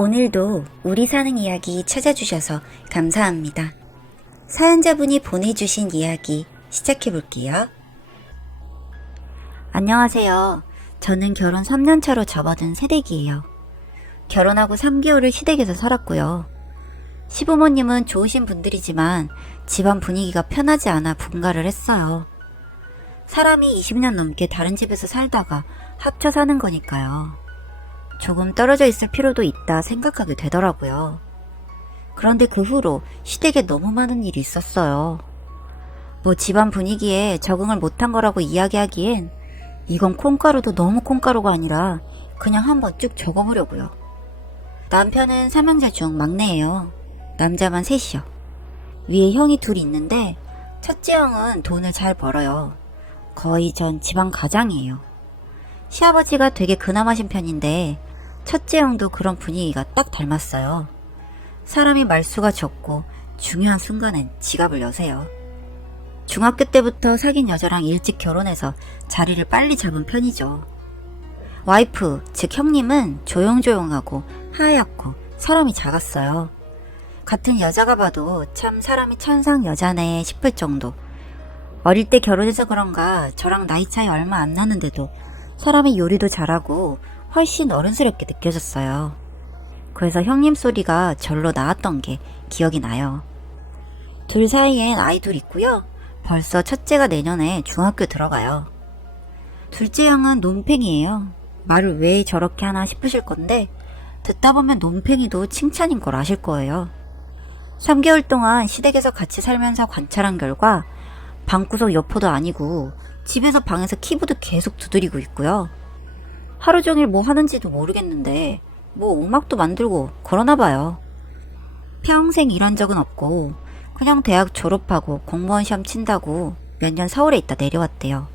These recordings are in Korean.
오늘도 우리 사는 이야기 찾아주셔서 감사합니다. 사연자분이 보내주신 이야기 시작해볼게요. 안녕하세요. 저는 결혼 3년차로 접어든 새댁이에요. 결혼하고 3개월을 시댁에서 살았고요. 시부모님은 좋으신 분들이지만 집안 분위기가 편하지 않아 분가를 했어요. 사람이 20년 넘게 다른 집에서 살다가 합쳐 사는 거니까요. 조금 떨어져 있을 필요도 있다 생각하게 되더라고요. 그런데 그 후로 시댁에 너무 많은 일이 있었어요. 뭐 집안 분위기에 적응을 못한 거라고 이야기하기엔 이건 콩가루도 너무 콩가루가 아니라 그냥 한번 쭉 적어보려고요. 남편은 3형제 중 막내예요. 남자만 셋이요. 위에 형이 둘이 있는데 첫째 형은 돈을 잘 벌어요. 거의 전 집안 가장이에요. 시아버지가 되게 근엄하신 편인데 첫째 형도 그런 분위기가 딱 닮았어요. 사람이 말수가 적고 중요한 순간엔 지갑을 여세요. 중학교 때부터 사귄 여자랑 일찍 결혼해서 자리를 빨리 잡은 편이죠. 와이프, 즉 형님은 조용조용하고 하얗고 사람이 작았어요. 같은 여자가 봐도 참 사람이 천상 여자네 싶을 정도. 어릴 때 결혼해서 그런가 저랑 나이 차이 얼마 안 나는데도 사람이 요리도 잘하고 훨씬 어른스럽게 느껴졌어요. 그래서 형님 소리가 절로 나왔던 게 기억이 나요. 둘 사이엔 아이 둘 있고요. 벌써 첫째가 내년에 중학교 들어가요. 둘째 형은 논팽이에요. 말을 왜 저렇게 하나 싶으실 건데 듣다 보면 논팽이도 칭찬인 걸 아실 거예요. 3개월 동안 시댁에서 같이 살면서 관찰한 결과 방구석 여포도 아니고 집에서 방에서 키보드 계속 두드리고 있고요. 하루 종일 뭐 하는지도 모르겠는데 뭐 음악도 만들고 그러나 봐요. 평생 일한 적은 없고 그냥 대학 졸업하고 공무원 시험 친다고 몇 년 서울에 있다 내려왔대요.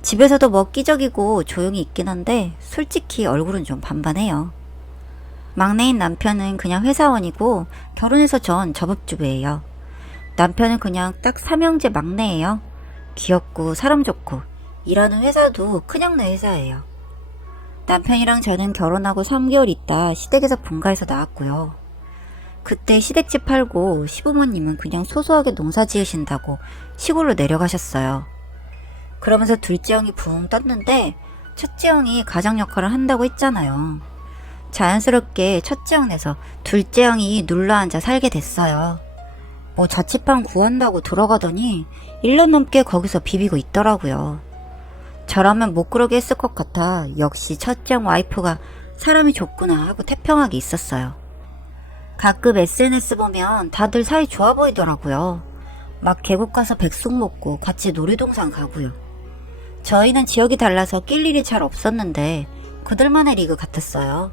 집에서도 뭐 끼적이고 조용히 있긴 한데 솔직히 얼굴은 좀 반반해요. 막내인 남편은 그냥 회사원이고 결혼해서 전 전업주부예요. 남편은 그냥 딱 삼형제 막내예요. 귀엽고 사람 좋고 일하는 회사도 큰형네 회사예요. 남편이랑 저는 결혼하고 3개월 있다 시댁에서 분가해서 나왔고요. 그때 시댁집 팔고 시부모님은 그냥 소소하게 농사 지으신다고 시골로 내려가셨어요. 그러면서 둘째 형이 붕 떴는데 첫째 형이 가장 역할을 한다고 했잖아요. 자연스럽게 첫째 형에서 둘째 형이 눌러앉아 살게 됐어요. 뭐 자취방 구한다고 들어가더니 1년 넘게 거기서 비비고 있더라고요. 저라면 못 그러게 했을 것 같아 역시 첫째 형 와이프가 사람이 좋구나 하고 태평하게 있었어요. 가끔 SNS 보면 다들 사이 좋아 보이더라고요. 막 계곡 가서 백숙 먹고 같이 놀이동산 가고요. 저희는 지역이 달라서 낄 일이 잘 없었는데 그들만의 리그 같았어요.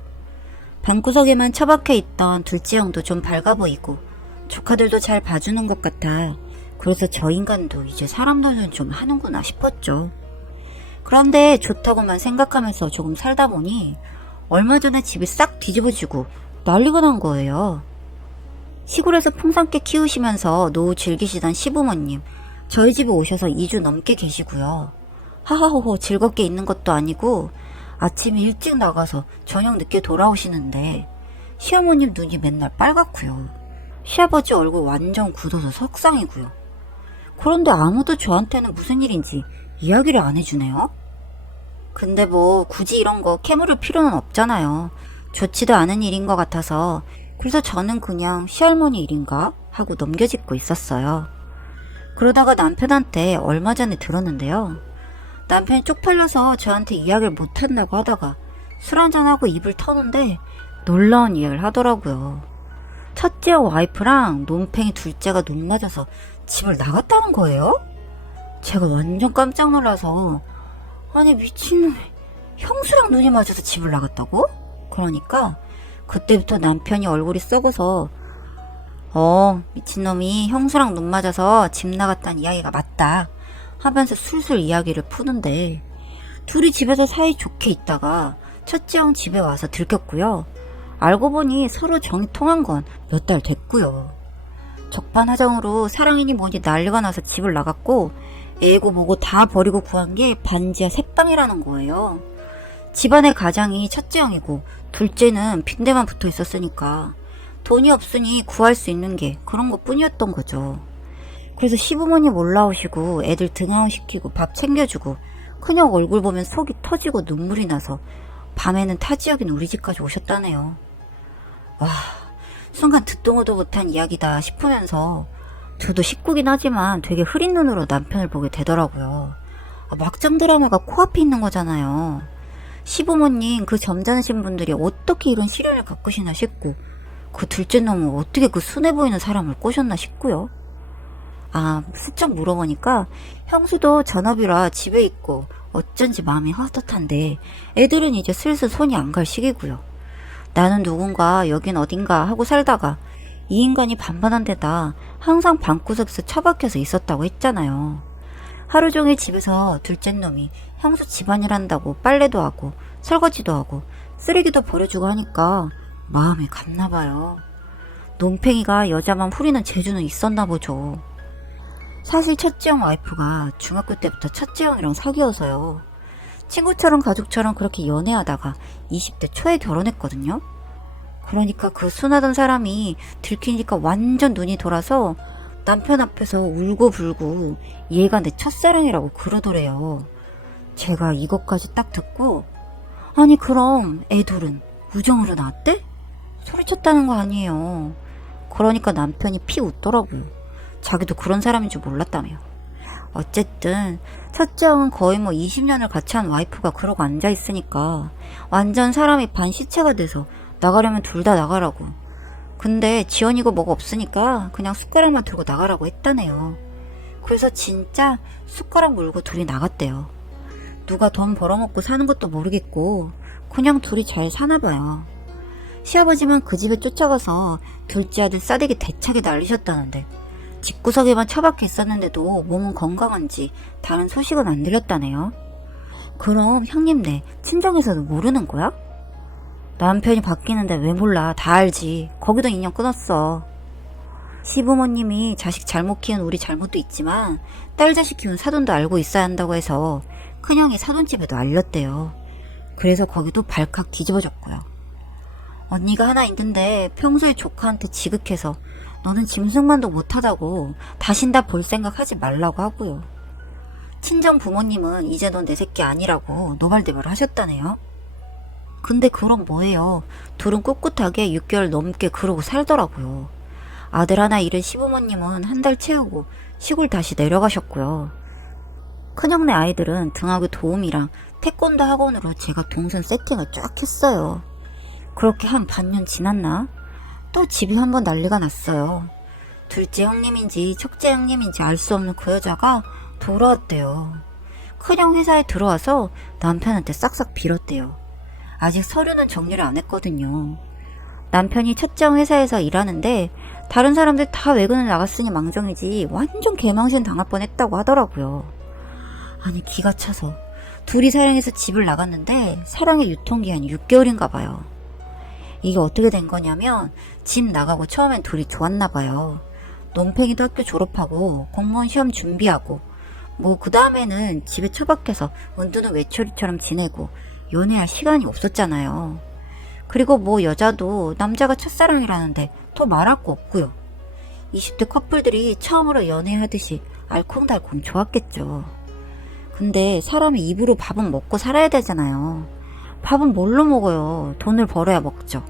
방구석에만 처박혀 있던 둘째 형도 좀 밝아 보이고 조카들도 잘 봐주는 것 같아 그래서 저 인간도 이제 사람 노는 좀 하는구나 싶었죠. 그런데 좋다고만 생각하면서 조금 살다 보니 얼마 전에 집이 싹 뒤집어지고 난리가 난 거예요. 시골에서 풍산깨 키우시면서 노후 즐기시던 시부모님 저희 집에 오셔서 2주 넘게 계시고요. 하하호호 즐겁게 있는 것도 아니고 아침에 일찍 나가서 저녁 늦게 돌아오시는데 시어머님 눈이 맨날 빨갛고요. 시아버지 얼굴 완전 굳어서 석상이고요. 그런데 아무도 저한테는 무슨 일인지 이야기를 안 해주네요. 근데 뭐 굳이 이런 거 캐물을 필요는 없잖아요. 좋지도 않은 일인 것 같아서 그래서 저는 그냥 시할머니 일인가 하고 넘겨짚고 있었어요. 그러다가 남편한테 얼마 전에 들었는데요. 남편이 쪽팔려서 저한테 이야기를 못한다고 하다가 술 한잔하고 입을 터는데 놀라운 이야기를 하더라고요. 첫째 와이프랑 논팽이 둘째가 눈 맞아서 집을 나갔다는 거예요? 제가 완전 깜짝 놀라서 아니 미친놈이 형수랑 눈이 맞아서 집을 나갔다고? 그러니까 그때부터 남편이 얼굴이 썩어서 미친놈이 형수랑 눈 맞아서 집 나갔다는 이야기가 맞다 하면서 술술 이야기를 푸는데 둘이 집에서 사이좋게 있다가 첫째 형 집에 와서 들켰고요. 알고 보니 서로 정이 통한 건 몇 달 됐고요. 적반하장으로 사랑이니 뭐니 난리가 나서 집을 나갔고 애고 뭐고 다 버리고 구한 게 반지하 새빵이라는 거예요. 집안의 가장이 첫째 형이고 둘째는 빈대만 붙어 있었으니까 돈이 없으니 구할 수 있는 게 그런 것 뿐이었던 거죠. 그래서 시부모님 올라오시고 애들 등하원시키고 밥 챙겨주고 큰형 얼굴 보면 속이 터지고 눈물이 나서 밤에는 타 지역인 우리 집까지 오셨다네요. 와, 순간 듣도 보도 못한 이야기다 싶으면서 저도 식구긴 하지만 되게 흐린 눈으로 남편을 보게 되더라고요. 막장 드라마가 코앞에 있는 거잖아요. 시부모님 그 점잖으신 분들이 어떻게 이런 시련을 겪으시나 싶고 그 둘째 놈은 어떻게 그 순해 보이는 사람을 꼬셨나 싶고요. 슬쩍 물어보니까 형수도 전업이라 집에 있고 어쩐지 마음이 헛헛한데 애들은 이제 슬슬 손이 안 갈 시기고요. 나는 누군가 여긴 어딘가 하고 살다가 이 인간이 반반한 데다 항상 방구석에서 처박혀서 있었다고 했잖아요. 하루 종일 집에서 둘째 놈이 형수 집안일 한다고 빨래도 하고 설거지도 하고 쓰레기도 버려주고 하니까 마음이 갔나 봐요. 논팽이가 여자만 후리는 재주는 있었나 보죠. 사실 첫째 형 와이프가 중학교 때부터 첫째 형이랑 사귀어서요. 친구처럼 가족처럼 그렇게 연애하다가 20대 초에 결혼했거든요. 그러니까 그 순하던 사람이 들키니까 완전 눈이 돌아서 남편 앞에서 울고불고 얘가 내 첫사랑이라고 그러더래요. 제가 이것까지 딱 듣고 아니 그럼 애 둘은 우정으로 나왔대? 소리쳤다는 거 아니에요. 그러니까 남편이 피 웃더라고요. 자기도 그런 사람인 줄 몰랐다며. 어쨌든 첫째 형은 거의 20년을 같이 한 와이프가 그러고 앉아있으니까 완전 사람이 반 시체가 돼서 나가려면 둘 다 나가라고. 근데 지원이고 뭐가 없으니까 그냥 숟가락만 들고 나가라고 했다네요. 그래서 진짜 숟가락 물고 둘이 나갔대요. 누가 돈 벌어먹고 사는 것도 모르겠고 그냥 둘이 잘 사나봐요. 시아버지만 그 집에 쫓아가서 둘째 아들 싸대기 대차게 날리셨다는데 집구석에만 처박혀 있었는데도 몸은 건강한지 다른 소식은 안 들렸다네요. 그럼 형님네 친정에서도 모르는 거야? 남편이 바뀌는데 왜 몰라. 다 알지. 거기도 인연 끊었어. 시부모님이 자식 잘못 키운 우리 잘못도 있지만 딸 자식 키운 사돈도 알고 있어야 한다고 해서 큰형이 사돈집에도 알렸대요. 그래서 거기도 발칵 뒤집어졌고요. 언니가 하나 있는데 평소에 조카한테 지극해서 너는 짐승만도 못하다고 다신 다 볼 생각 하지 말라고 하고요. 친정 부모님은 이제 넌 내 새끼 아니라고 노발대발 하셨다네요. 근데 그럼 뭐예요. 둘은 꿋꿋하게 6개월 넘게 그러고 살더라고요. 아들 하나 잃은 시부모님은 한 달 채우고 시골 다시 내려가셨고요. 큰형네 아이들은 등하교 도움이랑 태권도 학원으로 제가 동선 세팅을 쫙 했어요. 그렇게 한 반년 지났나? 또 집이 한번 난리가 났어요. 둘째 형님인지 척째 형님인지 알 수 없는 그 여자가 돌아왔대요. 큰형 회사에 들어와서 남편한테 싹싹 빌었대요. 아직 서류는 정리를 안 했거든요. 남편이 첫째 형 회사에서 일하는데 다른 사람들 다 외근을 나갔으니 망정이지 완전 개망신 당할 뻔했다고 하더라고요. 아니 기가 차서 둘이 사랑해서 집을 나갔는데 사랑의 유통기한이 6개월인가 봐요. 이게 어떻게 된 거냐면 집 나가고 처음엔 둘이 좋았나 봐요. 논팽이도 학교 졸업하고 공무원 시험 준비하고 그 다음에는 집에 처박혀서 은두는 외톨이처럼 지내고 연애할 시간이 없었잖아요. 그리고 여자도 남자가 첫사랑이라는데 더 말할 거 없고요. 20대 커플들이 처음으로 연애하듯이 알콩달콩 좋았겠죠. 근데 사람이 입으로 밥은 먹고 살아야 되잖아요. 밥은 뭘로 먹어요? 돈을 벌어야 먹죠.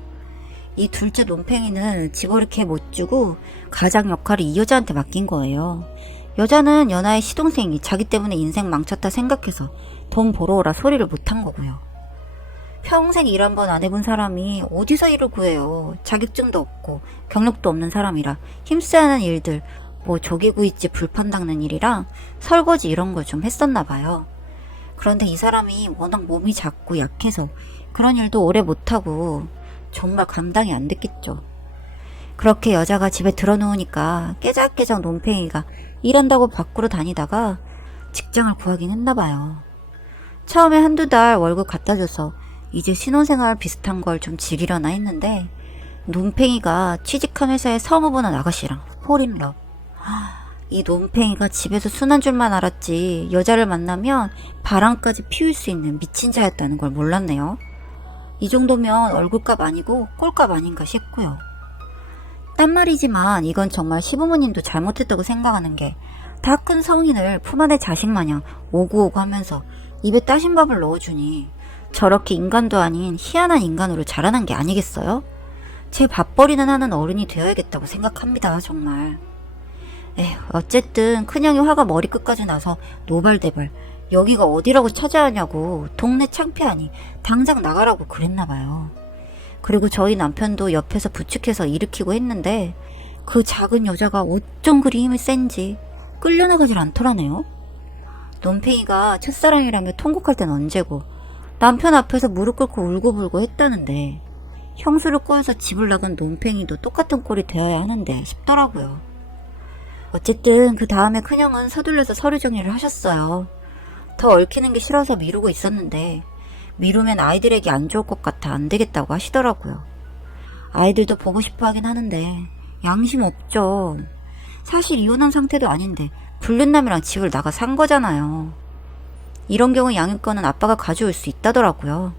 이 둘째 논팽이는 집어넣게 못 주고 가장 역할을 이 여자한테 맡긴 거예요. 여자는 연하의 시동생이 자기 때문에 인생 망쳤다 생각해서 돈 벌어오라 소리를 못한 거고요. 평생 일 한 번 안 해본 사람이 어디서 일을 구해요. 자격증도 없고 경력도 없는 사람이라 힘써야 하는 일들 조개구이집 불판 닦는 일이랑 설거지 이런 걸 좀 했었나 봐요. 그런데 이 사람이 워낙 몸이 작고 약해서 그런 일도 오래 못하고 정말 감당이 안 됐겠죠. 그렇게 여자가 집에 들어놓으니까 깨작깨작 논팽이가 일한다고 밖으로 다니다가 직장을 구하긴 했나 봐요. 처음에 한두 달 월급 갖다 줘서 이제 신혼생활 비슷한 걸 좀 즐기려나 했는데 논팽이가 취직한 회사의 사무부나 아가씨랑 폴인러. 이 논팽이가 집에서 순한 줄만 알았지 여자를 만나면 바람까지 피울 수 있는 미친 자였다는 걸 몰랐네요. 이 정도면 얼굴값 아니고 꼴값 아닌가 싶고요. 딴 말이지만 이건 정말 시부모님도 잘못했다고 생각하는 게 다 큰 성인을 품 안의 자식 마냥 오구오구 하면서 입에 따신 밥을 넣어주니 저렇게 인간도 아닌 희한한 인간으로 자라난 게 아니겠어요? 제 밥벌이는 하는 어른이 되어야겠다고 생각합니다, 정말. 에휴, 어쨌든 큰형이 화가 머리끝까지 나서 노발대발 여기가 어디라고 찾아야 하냐고 동네 창피하니 당장 나가라고 그랬나봐요. 그리고 저희 남편도 옆에서 부축해서 일으키고 했는데 그 작은 여자가 어쩜 그리 힘이 센지 끌려나가질 않더라네요. 논팽이가 첫사랑이라며 통곡할 땐 언제고 남편 앞에서 무릎 꿇고 울고불고 했다는데 형수를 꼬여서 집을 나간 논팽이도 똑같은 꼴이 되어야 하는데 싶더라고요. 어쨌든 그 다음에 큰형은 서둘러서 서류 정리를 하셨어요. 더 얽히는 게 싫어서 미루고 있었는데 미루면 아이들에게 안 좋을 것 같아 안 되겠다고 하시더라고요. 아이들도 보고 싶어 하긴 하는데 양심 없죠. 사실 이혼한 상태도 아닌데 불륜남이랑 집을 나가 산 거잖아요. 이런 경우 양육권은 아빠가 가져올 수 있다더라고요.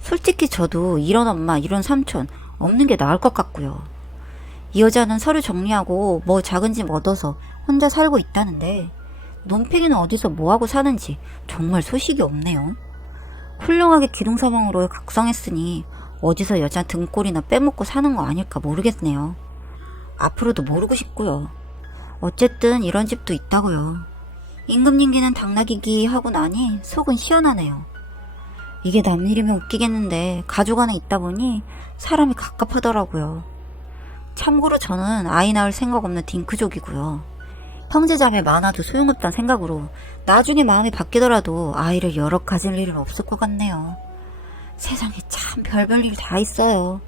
솔직히 저도 이런 엄마 이런 삼촌 없는 게 나을 것 같고요. 이 여자는 서류 정리하고 뭐 작은 집 얻어서 혼자 살고 있다는데 논팽이는 어디서 뭐하고 사는지 정말 소식이 없네요. 훌륭하게 기둥서방으로 각성했으니 어디서 여자 등골이나 빼먹고 사는 거 아닐까 모르겠네요. 앞으로도 모르고 싶고요. 어쨌든 이런 집도 있다고요. 임금님기는 당나귀기 하고 나니 속은 시원하네요. 이게 남일이면 웃기겠는데 가족 안에 있다 보니 사람이 갑갑하더라고요. 참고로 저는 아이 낳을 생각 없는 딩크족이고요. 형제자매 많아도 소용없다는 생각으로 나중에 마음이 바뀌더라도 아이를 여러 가질 일은 없을 것 같네요. 세상에 참 별별 일이 다 있어요.